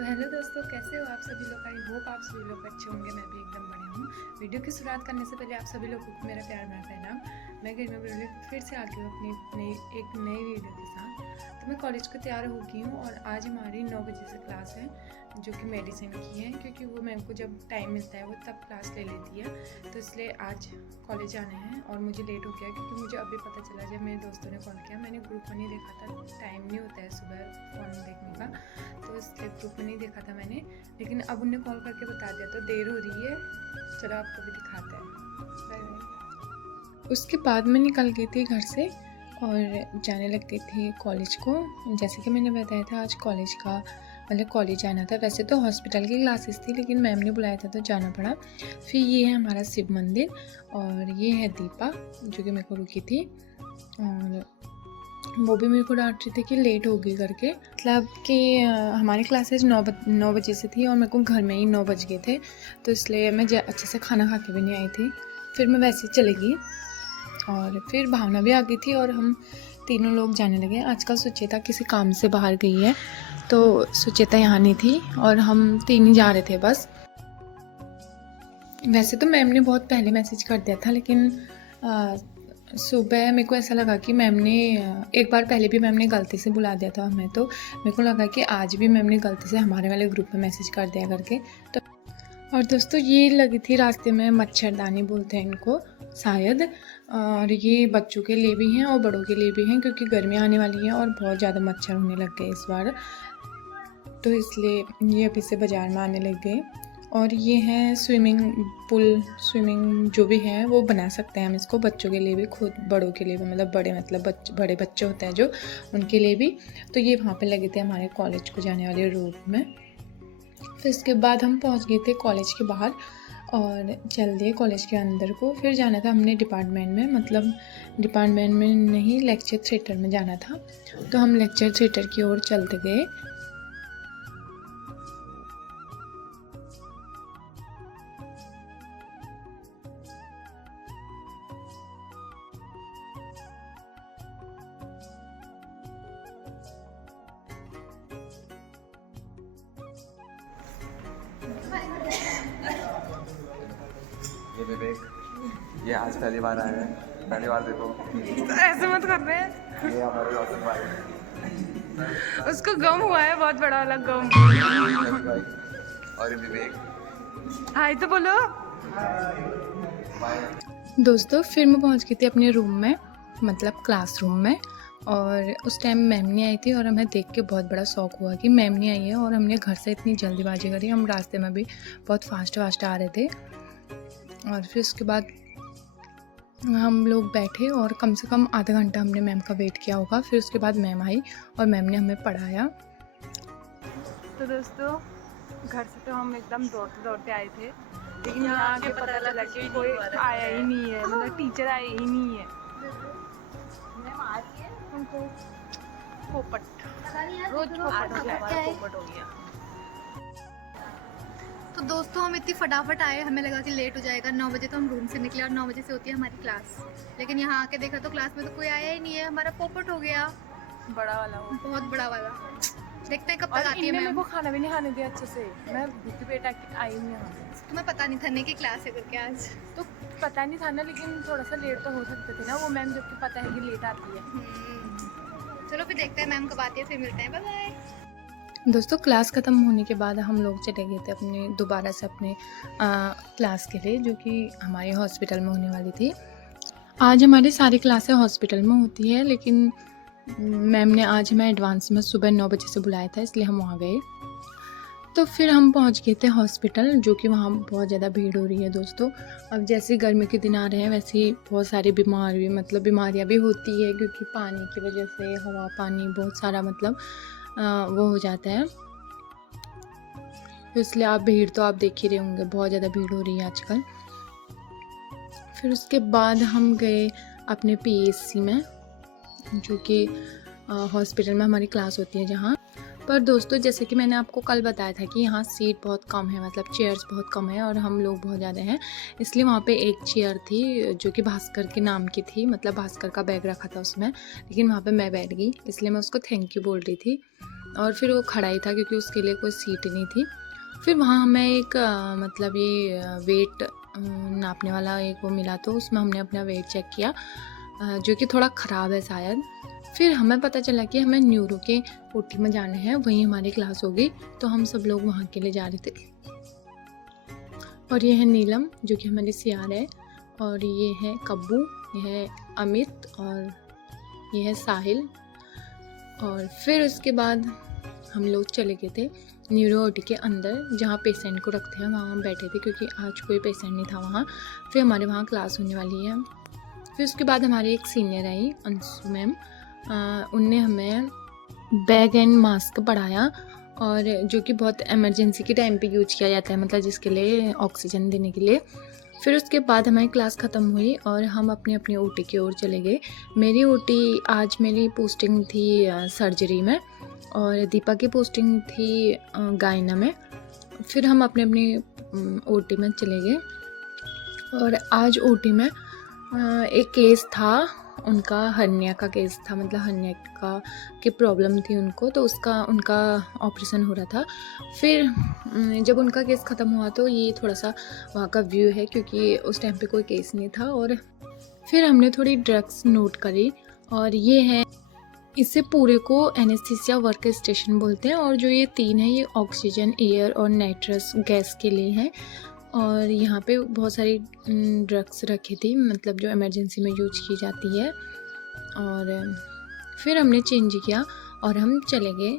तो हेलो दोस्तों, कैसे हो आप सभी लोग। आई होप आप सभी लोग अच्छे होंगे। मैं भी एकदम बढ़िया हूँ। वीडियो की शुरुआत करने से पहले आप सभी लोगों को मेरा प्यार भरा प्रणाम। मैं घर में बोले फिर से आ गई हूँ अपनी एक नई वीडियो के साथ। तो मैं कॉलेज को तैयार हो गई हूँ और आज हमारी 9 बजे से क्लास है, जो कि मेडिसिन की है, क्योंकि वो मैम को जब टाइम मिलता है वो तब क्लास ले लेती है। तो इसलिए आज कॉलेज जाना है और मुझे लेट हो गया, क्योंकि मुझे अभी पता चला जब मेरे दोस्तों ने कॉल किया। मैंने ग्रुप में नहीं देखा था, टाइम नहीं होता है सुबह फ़ोन देखने का, तो इसलिए ग्रुप में नहीं देखा था मैंने। लेकिन अब उन्हें कॉल करके बता दिया, तो देर हो रही है। चलो आपको भी दिखाते हैं। Bye bye. उसके बाद मैं निकल गई थी घर से और जाने लग गई थी कॉलेज को। जैसे कि मैंने बताया था, आज कॉलेज का मतलब कॉलेज जाना था। वैसे तो हॉस्पिटल की क्लासेस थी, लेकिन मैम ने बुलाया था तो जाना पड़ा। फिर ये है हमारा शिव मंदिर और ये है दीपा, जो कि मेरे को रुकी थी, और वो भी मेरे को डांट रही थी कि लेट हो गई करके। मतलब कि हमारी क्लासेज 9 बजे से थी और मेरे को घर में ही 9 बज गए थे, तो इसलिए मैं अच्छे से खाना खा के भी नहीं आई थी। फिर मैं वैसे ही चली गई और फिर भावना भी आ गई थी और हम तीनों लोग जाने लगे। आजकल सुचेता किसी काम से बाहर गई है, तो सुचेता यहाँ नहीं थी और हम तीन ही जा रहे थे बस। वैसे तो मैम ने बहुत पहले मैसेज कर दिया था, लेकिन सुबह मेरे को ऐसा लगा कि मैम ने एक बार पहले भी मैम ने गलती से बुला दिया था हमें, तो मेरे को लगा कि आज भी मैम ने गलती से हमारे वाले ग्रुप में मैसेज कर दिया करके। तो और दोस्तों, ये लगी थी रास्ते में मच्छरदानी बोलते हैं इनको शायद, और ये बच्चों के लिए भी हैं और बड़ों के लिए भी हैं, क्योंकि गर्मी आने वाली है और बहुत ज़्यादा मच्छर होने लग गए इस बार, तो इसलिए ये अभी से बाज़ार में आने लग गए। और ये है स्विमिंग पूल, स्विमिंग जो भी है वो बना सकते हैं हम इसको, बच्चों के लिए भी, खुद बड़ों के लिए भी, मतलब बड़े मतलब बड़े बच्चे होते हैं जो, उनके लिए भी। तो ये वहाँ पे लगे थे हमारे कॉलेज को जाने वाले रोड में। फिर इसके बाद हम पहुँच गए थे कॉलेज के बाहर और चल दिए कॉलेज के अंदर को। फिर जाना था हमने डिपार्टमेंट में, मतलब डिपार्टमेंट में नहीं, लेक्चर थिएटर में जाना था। तो हम लेक्चर थिएटर की ओर चलते गए। ये विवेक, ये आज पहली बार आया है, पहली बार देखो। ऐसे मत कर रहे हैं। ये हमारे रोशन भाई, उसको गम हुआ है, बहुत बड़ा वाला गम। भाई और ये विवेक। हाय तो बोलो। बाय। दोस्तों, फिर मैं पहुंच गई थी अपने रूम में, मतलब क्लासरूम में, और उस टाइम मैम नहीं आई थी और हमें देख के बहुत बड़ा शौक हुआ कि मैम नहीं आई है। और हमने घर से इतनी जल्दीबाजी करी, हम रास्ते में भी बहुत फास्ट आ रहे थे। और फिर उसके बाद हम लोग बैठे और कम से कम आधा घंटा हमने मैम का वेट किया होगा। फिर उसके बाद मैम आई और मैम ने हमें पढ़ाया। तो दोस्तों, घर से तो हम एकदम दौड़ते दौड़ते आए थे, लेकिन यहाँ आके पता चला कि कोई आया ही नहीं है, मतलब टीचर आए ही नहीं है। हमको पोपट, रोज पोपट हो गया। तो दोस्तों, हम इतनी फटाफट आए, हमें लगा कि लेट हो जाएगा। 9 बजे तो हम रूम से निकले और 9 बजे से होती है हमारी क्लास, लेकिन यहाँ आके देखा तो क्लास में तो कोई आया ही नहीं है। हमारा पोपट हो गया, बड़ा वाला हो, बहुत बड़ा वाला। देखते हैं कब तक आती है मेरे मैम। को खाना भी नहीं खाने दिया अच्छे से, मैं भूखी पेट आई हूँ यहाँ पे। तुम्हें पता नहीं था नहीं कि क्लास है करके आज? तो पता नहीं था ना, लेकिन थोड़ा सा लेट तो हो सकते थे ना वो मैम, जबकि पता है कि लेट आती है। चलो फिर देखते हैं मैम कब आती है, फिर मिलते हैं। Bye bye. दोस्तों, क्लास ख़त्म होने के बाद हम लोग चले गए थे अपने दोबारा से अपने क्लास के लिए, जो कि हमारे हॉस्पिटल में होने वाली थी। आज हमारी सारी क्लासें हॉस्पिटल में होती है, लेकिन मैम ने आज हमें एडवांस में सुबह 9 बजे से बुलाया था, इसलिए हम वहाँ गए। तो फिर हम पहुँच गए थे हॉस्पिटल, जो कि वहाँ बहुत ज़्यादा भीड़ हो रही है दोस्तों। अब जैसे गर्मी के दिन आ रहे हैं, वैसे ही बहुत सारी बीमारियाँ भी होती है, क्योंकि पानी की वजह से, हवा पानी बहुत सारा मतलब वो हो जाता है। तो इसलिए भीड़ तो आप देख ही रहे होंगे, बहुत ज़्यादा भीड़ हो रही है आजकल। फिर उसके बाद हम गए अपने पीएससी में, जो कि हॉस्पिटल में हमारी क्लास होती है जहाँ पर। दोस्तों, जैसे कि मैंने आपको कल बताया था कि यहाँ सीट बहुत कम है, मतलब चेयर्स बहुत कम है और हम लोग बहुत ज़्यादा हैं, इसलिए वहाँ पे एक चेयर थी जो कि भास्कर के नाम की थी, मतलब भास्कर का बैग रखा था उसमें, लेकिन वहाँ पे मैं बैठ गई, इसलिए मैं उसको थैंक यू बोल रही थी। और फिर वो खड़ा ही था क्योंकि उसके लिए कोई सीट नहीं थी। फिर वहाँ हमें एक मतलब ये वेट नापने वाला एक वो मिला, तो उसमें हमने अपना वेट चेक किया जो कि थोड़ा ख़राब है शायद। फिर हमें पता चला कि हमें न्यूरो के ओटी में जाना है, वहीं हमारी क्लास होगी, तो हम सब लोग वहाँ के लिए जा रहे थे। और ये है नीलम जो कि हमारी सीआर है, और ये है कब्बू, ये है अमित, और ये है साहिल। और फिर उसके बाद हम लोग चले गए थे न्यूरो ओटी के अंदर जहाँ पेशेंट को रखते हैं, वहाँ हम बैठे थे क्योंकि आज कोई पेशेंट नहीं था वहाँ। फिर हमारे वहाँ क्लास होने वाली है। फिर उसके बाद हमारी एक सीनियर आई अंशु मैम, उनने हमें बैग एंड मास्क पढ़ाया, और जो कि बहुत इमरजेंसी के टाइम पे यूज किया जाता है, मतलब जिसके लिए ऑक्सीजन देने के लिए। फिर उसके बाद हमारी क्लास ख़त्म हुई और हम अपनी अपनी ओटी की ओर चले गए। मेरी ओटी आज मेरी पोस्टिंग थी सर्जरी में, और दीपा की पोस्टिंग थी गायना में। फिर हम अपने अपनी ओटी में चले गए, और आज ओटी में एक केस था, उनका हर्निया का केस था, मतलब हर्निया का की प्रॉब्लम थी उनको, तो उनका ऑपरेशन हो रहा था। फिर जब उनका केस ख़त्म हुआ तो ये थोड़ा सा वहाँ का व्यू है, क्योंकि उस टाइम पे कोई केस नहीं था। और फिर हमने थोड़ी ड्रग्स नोट करी, और ये है, इससे पूरे को एनेस्थीसिया वर्क स्टेशन बोलते हैं। और जो ये 3 है ये ऑक्सीजन, एयर और नाइट्रस गैस के लिए हैं। और यहाँ पे बहुत सारी ड्रग्स रखी थी, मतलब जो इमरजेंसी में यूज की जाती है। और फिर हमने चेंज किया और हम चले गए।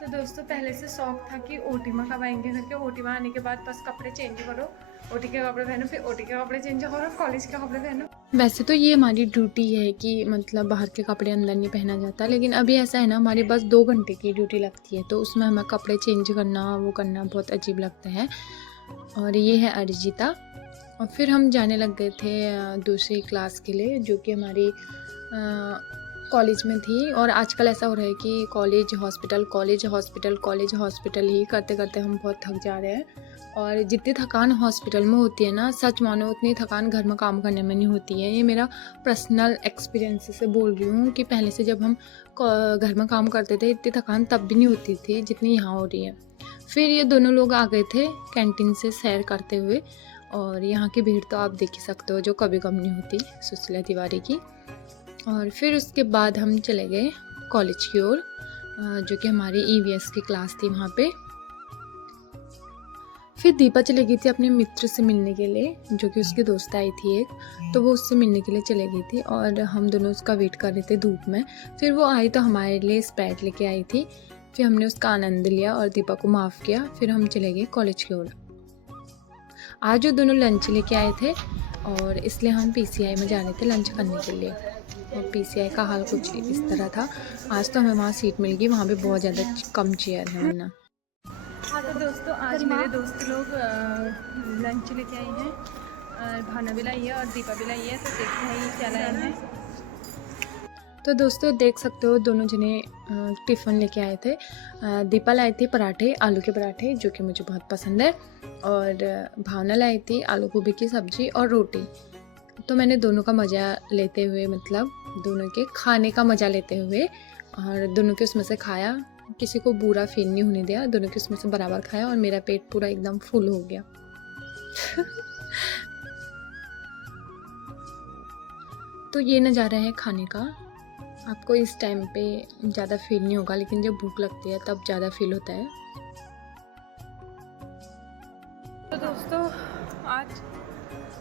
तो दोस्तों पहले से शौक था कि ओटी में कब आएंगे करके, ओटी में आने के बाद बस कपड़े चेंज करो, ओटी के कपड़े पहनो, फिर ओटी के कपड़े चेंज करो, कॉलेज के कपड़े पहनो। वैसे तो ये हमारी ड्यूटी है कि मतलब बाहर के कपड़े अंदर नहीं पहना जाता, लेकिन अभी ऐसा है ना, हमारे बस 2 घंटे की ड्यूटी लगती है, तो उसमें हमें कपड़े चेंज करना वो करना बहुत अजीब लगता है। और ये है अरिजिता। और फिर हम जाने लग गए थे दूसरी क्लास के लिए, जो कि हमारी कॉलेज में थी। और आजकल ऐसा हो रहा है कि college hospital, college hospital, college hospital ही करते करते हम बहुत थक जा रहे हैं। और जितनी थकान हॉस्पिटल में होती है ना, सच मानो उतनी थकान घर में काम करने में नहीं होती है। ये मेरा पर्सनल एक्सपीरियंस से बोल रही हूँ कि पहले से जब हम घर में काम करते थे इतनी थकान तब भी नहीं होती थी जितनी यहाँ हो रही है। फिर ये दोनों लोग आ गए थे कैंटीन से सैर करते हुए, और यहाँ की भीड़ तो आप देख ही सकते हो, जो कभी कम नहीं होती सुशीला तिवारी की। और फिर उसके बाद हम चले गए कॉलेज की ओर, जो कि हमारी EVS की क्लास थी वहाँ पे। फिर दीपा चली गई थी अपने मित्र से मिलने के लिए, जो कि उसकी दोस्त आई थी एक, तो वो उससे मिलने के लिए चली गई थी, और हम दोनों उसका वेट कर रहे थे धूप में। फिर वो आई तो हमारे लिए स्प्राइट लेके आई थी, फिर हमने उसका आनंद लिया और दीपा को माफ़ किया। फिर हम चले गए कॉलेज की ओर। आज वो दोनों लंच लेके आए थे, और इसलिए हम PCI में जा रहे थे लंच करने के लिए। और PCI का हाल कुछ इस तरह था। आज तो हमें वहाँ सीट मिल गई, वहाँ पे बहुत ज़्यादा कम चेयर है वरना। तो दोस्तों आज मेरे दोस्त लोग लंच लेके आए हैं, भाना भी लाई है और दीपा भी लाई है, तो देखते हैं ये क्या लाए हैं। तो दोस्तों देख सकते हो दोनों जने टिफ़िन लेके आए थे। दीपा लाई थी पराठे, आलू के पराठे, जो कि मुझे बहुत पसंद है, और भावना लाई थी आलू गोभी की सब्ज़ी और रोटी। तो मैंने दोनों का मज़ा लेते हुए, मतलब दोनों के खाने का मज़ा लेते हुए, और दोनों के उसमें से खाया, किसी को बुरा फील नहीं होने दिया, दोनों के उसमें से बराबर खाया, और मेरा पेट पूरा एकदम फुल हो गया। तो ये नज़ारा है खाने का। आपको इस टाइम पे ज़्यादा फील नहीं होगा, लेकिन जब भूख लगती है तब ज़्यादा फील होता है। तो दोस्तों आज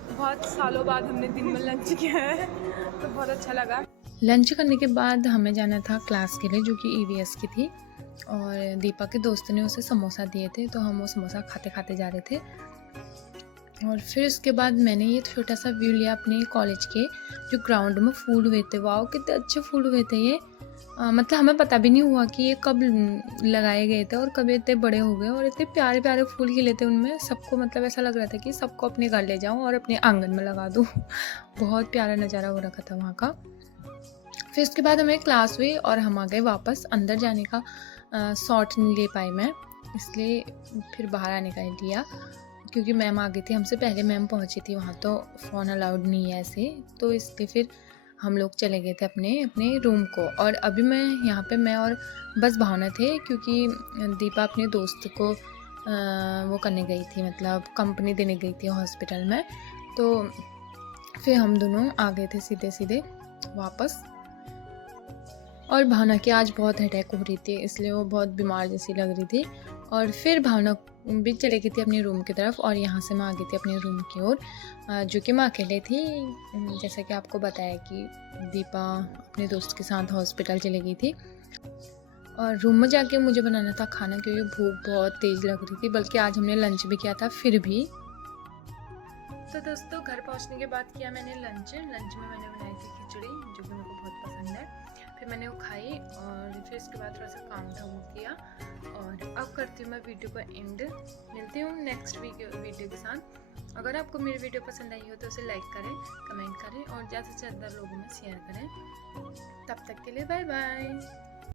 बहुत सालों बाद हमने दिन में लंच किया है, तो बहुत अच्छा लगा। लंच करने के बाद हमें जाना था क्लास के लिए, जो कि EVS की थी, और दीपा के दोस्त ने उसे समोसा दिए थे, तो हम वो समोसा खाते खाते जा रहे थे। और फिर उसके बाद मैंने ये छोटा सा व्यू लिया अपने कॉलेज के, जो ग्राउंड में फूल हुए थे। वाह कितने अच्छे फूल हुए थे ये, मतलब हमें पता भी नहीं हुआ कि ये कब लगाए गए थे और कब इतने बड़े हो गए, और इतने प्यारे प्यारे फूल खिले थे उनमें। सबको मतलब ऐसा लग रहा था कि सबको अपने घर ले जाऊं और अपने आंगन में लगा दूं। बहुत प्यारा नज़ारा हो रखा था वहाँ का। फिर उसके बाद हमें क्लास हुई और हम आ गए वापस। अंदर जाने का शॉट नहीं ले पाई मैं, इसलिए फिर बाहर आने का लिया, क्योंकि मैम आ गई थी हमसे पहले, मैम पहुंची थी वहाँ, तो फ़ोन अलाउड नहीं है ऐसे, तो इसलिए फिर हम लोग चले गए थे अपने अपने रूम को। और अभी मैं यहाँ पे मैं और बस भावना थे, क्योंकि दीपा अपने दोस्त को वो करने गई थी, मतलब कंपनी देने गई थी हॉस्पिटल में। तो फिर हम दोनों आ गए थे सीधे सीधे वापस। और भावना की आज बहुत हेडेक हो रही थी, इसलिए वो बहुत बीमार जैसी लग रही थी। और फिर भावना भी चली गई थी अपने रूम की तरफ, और यहाँ से मैं आ गई थी अपने रूम की ओर, जो कि मैं अकेले थी। जैसा कि आपको बताया कि दीपा अपने दोस्त के साथ हॉस्पिटल चली गई थी। और रूम में जाके मुझे बनाना था खाना, क्योंकि भूख बहुत तेज़ लग रही थी, बल्कि आज हमने लंच भी किया था फिर भी। तो दोस्तों घर पहुंचने के बाद किया मैंने लंच में मैंने बनाई थी खिचड़ी, जो कि मेरे को बहुत पसंद है। फिर मैंने वो खाई, और फिर उसके बाद थोड़ा सा काम था वो किया। और अब करती हूँ मैं वीडियो को एंड। मिलती हूँ नेक्स्ट वीडियो के साथ। अगर आपको मेरी वीडियो पसंद आई हो तो उसे लाइक करें, कमेंट करें और ज़्यादा से ज़्यादा लोगों में शेयर करें। तब तक के लिए बाय बाय।